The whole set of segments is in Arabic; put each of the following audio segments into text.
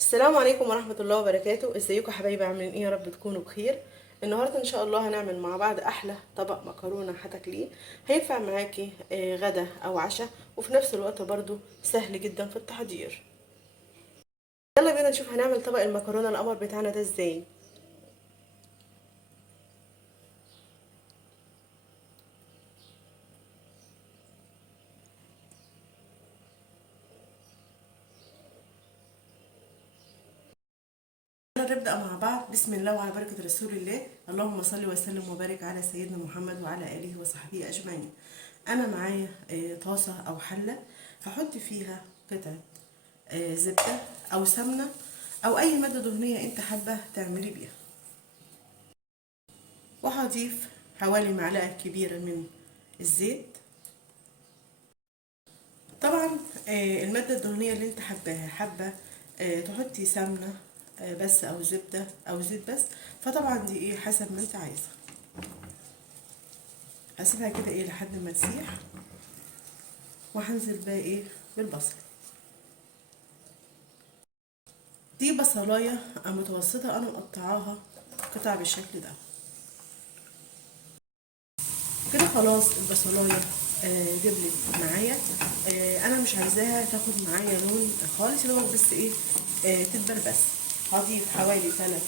السلام عليكم ورحمة الله وبركاته. ازيكم يا حبايبي؟ عاملين ايه؟ يا رب تكونوا بخير. النهاردة ان شاء الله هنعمل مع بعض احلى طبق مكرونة هتاكليه. هينفع معاكي غدا او عشاء، وفي نفس الوقت برضو سهل جدا في التحضير. يلا بينا نشوف هنعمل طبق المكرونة القمر بتاعنا ده ازاي. يلا نبدأ مع بعض. بسم الله وعلى بركة رسول الله. اللهم صل وسلم وبارك على سيدنا محمد وعلى آله وصحبه أجمعين. أنا معايا طاسة أو حلة، هحط فيها قطعة زبدة أو سمنة أو أي مادة دهنية أنت حابة تعملي بيها، وهضيف حوالي معلقة كبيرة من الزيت. طبعا المادة الدهنية اللي انت حباها، حابة تحطي سمنة بس او زبدة او زيت بس، فطبعا دي ايه حسب ما انت عايزة. هسيبها كده ايه لحد ما تسيح، وهنزل بقى ايه بالبصل. دي بصلاية متوسطة انا مقطعاها قطع بالشكل ده. كده خلاص البصلايه دبلت معايا. انا مش عايزاها تاخد معايا لون خالص، يا دوبك بس ايه تدبل بس. هضيف حوالي 3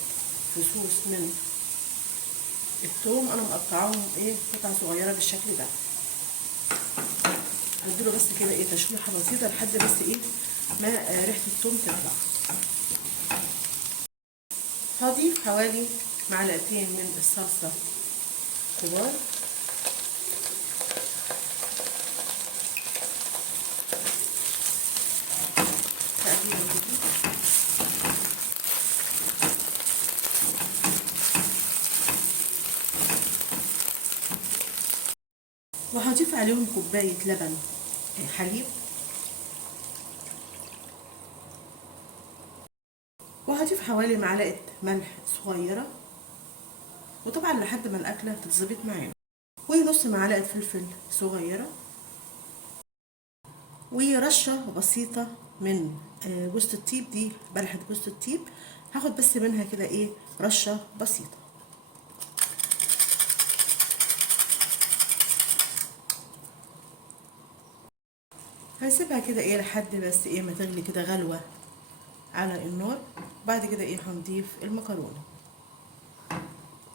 فصوص من الثوم، انا مقطعاهم ايه قطع صغيره بالشكل ده. هديله بس كده ايه تشويحه بسيطه لحد بس ايه ما ريحه الثوم تطلع. هضيف حوالي معلقتين من الصلصه كبار، تقريبا كده. وهضيف عليهم كوبايه لبن حليب، وهضيف حوالي معلقة ملح صغيرة، وطبعا لحد ما الأكلة تتظبط معانا، ونص معلقة فلفل صغيرة، ورشة بسيطة من جوزة الطيب. دي بلحة جوزة الطيب، هاخد بس منها كده ايه رشة بسيطة. هنسيبها كده ايه لحد بس ايه ما تغلي كده غلوة على النار. بعد كده ايه هنضيف المكرونة.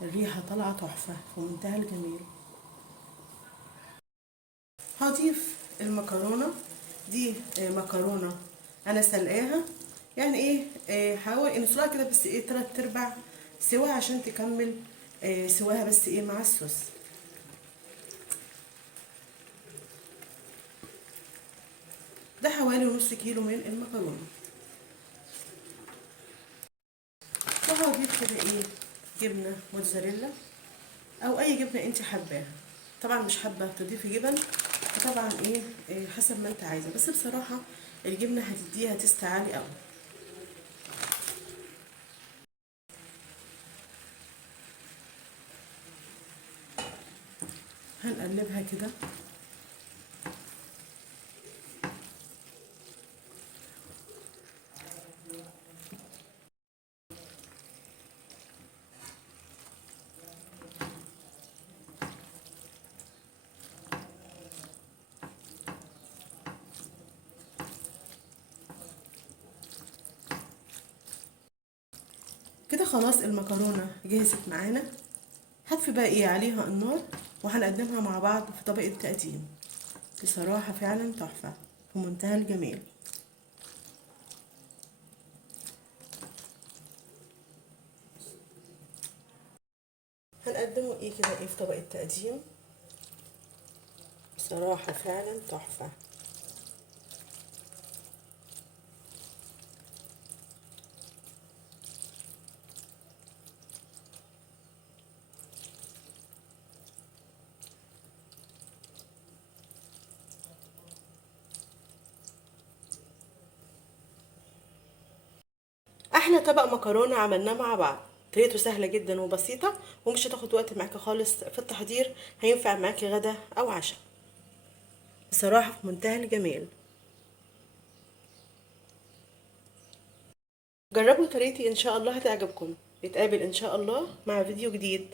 الريحة طالعة تحفة في منتهى الجمال. هضيف المكرونة دي. مكرونة انا سلقاها، يعني ايه حاول نسلقها كده بس ايه 3/4 سواها عشان تكمل سواها بس ايه مع الصوص. ده حوالي نص كيلو من المكرونة. وهضيف كده ايه جبنة موتزاريلا او اي جبنة انت حباها. طبعا مش حابة تضيفي جبن، طبعا ايه حسب ما انت عايزة، بس بصراحة الجبنة هتديها تست عالي قوي. هنقلبها كده. كده خلاص المكرونة جهزت معانا. هطفي بقى ايه عليها النار، وهنقدمها مع بعض في طبق التقديم. بصراحة فعلا تحفة في منتهى الجمال. هنقدمه ايه كده ايه في طبق التقديم. بصراحة فعلا تحفة. احلى طبق مكرونة عملناه مع بعض. طريقته سهلة جدا وبسيطة، ومش هتاخد وقت معاكي خالص في التحضير. هينفع معاكي غدا او عشاء. بصراحة في منتهى الجمال. جربوا طريقتي ان شاء الله هتعجبكم. نتقابل ان شاء الله مع فيديو جديد.